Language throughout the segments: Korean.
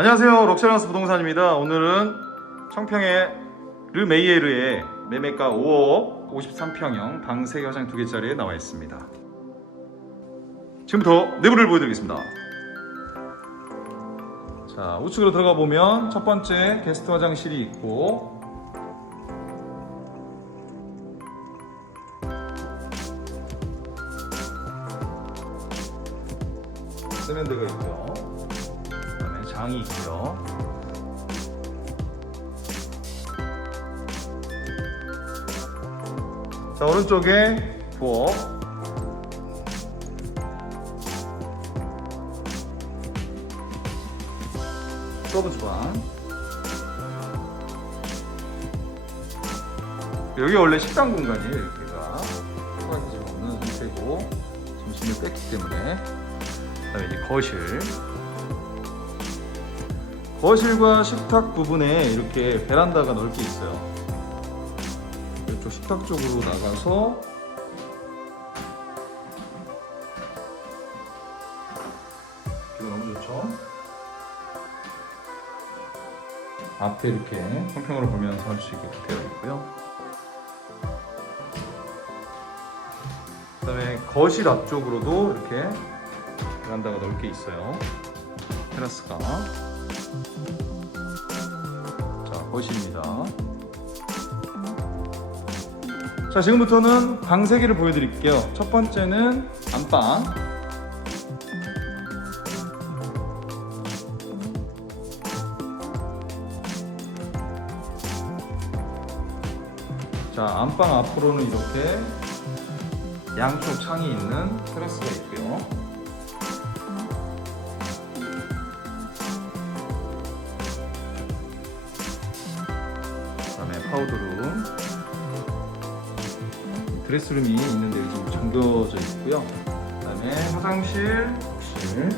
안녕하세요. 럭셔런스 부동산입니다. 오늘은 청평의 르메이에르의 매매가 5억 53평형 방 3개 화장 2개짜리에 나와 있습니다. 지금부터 내부를 보여드리겠습니다. 자, 우측으로 들어가 보면 첫 번째 게스트 화장실이 있고 세면대가 있죠. 장이 있고요. 자 오른쪽에 부엌. 서브 주방. 여기 원래 식당 공간이에요. 여기가 소화기 좀 없는 상태고 점심을 뺐기 때문에 그 다음에 이제 거실. 거실과 식탁 부분에 이렇게 베란다가 넓게 있어요. 이쪽 식탁 쪽으로 나가서 뷰가 너무 좋죠. 앞에 이렇게 평평으로 보면서 할 수 있게 되어 있고요. 그 다음에 거실 앞쪽으로도 이렇게 베란다가 넓게 있어요. 테라스가. 자, 거실입니다. 자, 지금부터는 방 3개를 보여드릴게요. 첫 번째는 안방. 자, 안방 앞으로는 이렇게 양쪽 창이 있는 테라스가 있고요. 파우더룸, 드레스룸이 있는데 지금 잠겨져 있고요. 그다음에 화장실, 욕실.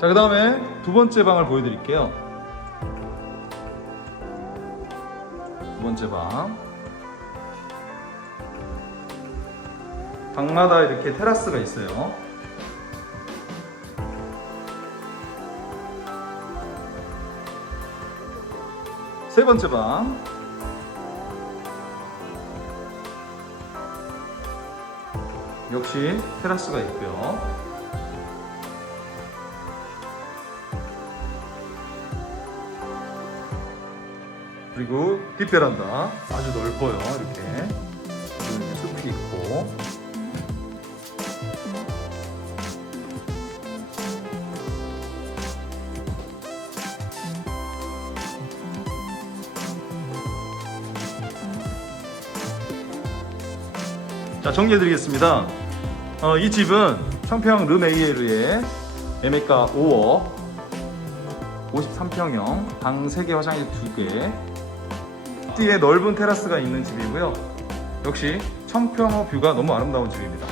자, 그 다음에 두 번째 방을 보여드릴게요. 두 번째 방. 방마다 이렇게 테라스가 있어요. 세 번째 방. 역시 테라스가 있고요. 그리고 뒷베란다 아주 넓어요 이렇게 이렇게 숲이 있고 자 정리해드리겠습니다. 어, 이 집은 청평 르메이에르의 매매가 5억 53평형 방 3개 화장실 2개 뒤에 넓은 테라스가 있는 집이고요. 역시 청평호 뷰가 너무 아름다운 집입니다.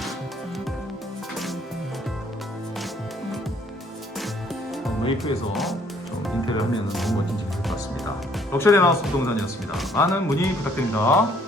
어, 메이크에서 좀 인테리어 하면 너무 멋진 될것 같습니다. 럭셔리 나우스 부동산이었습니다. 많은 문의 부탁드립니다.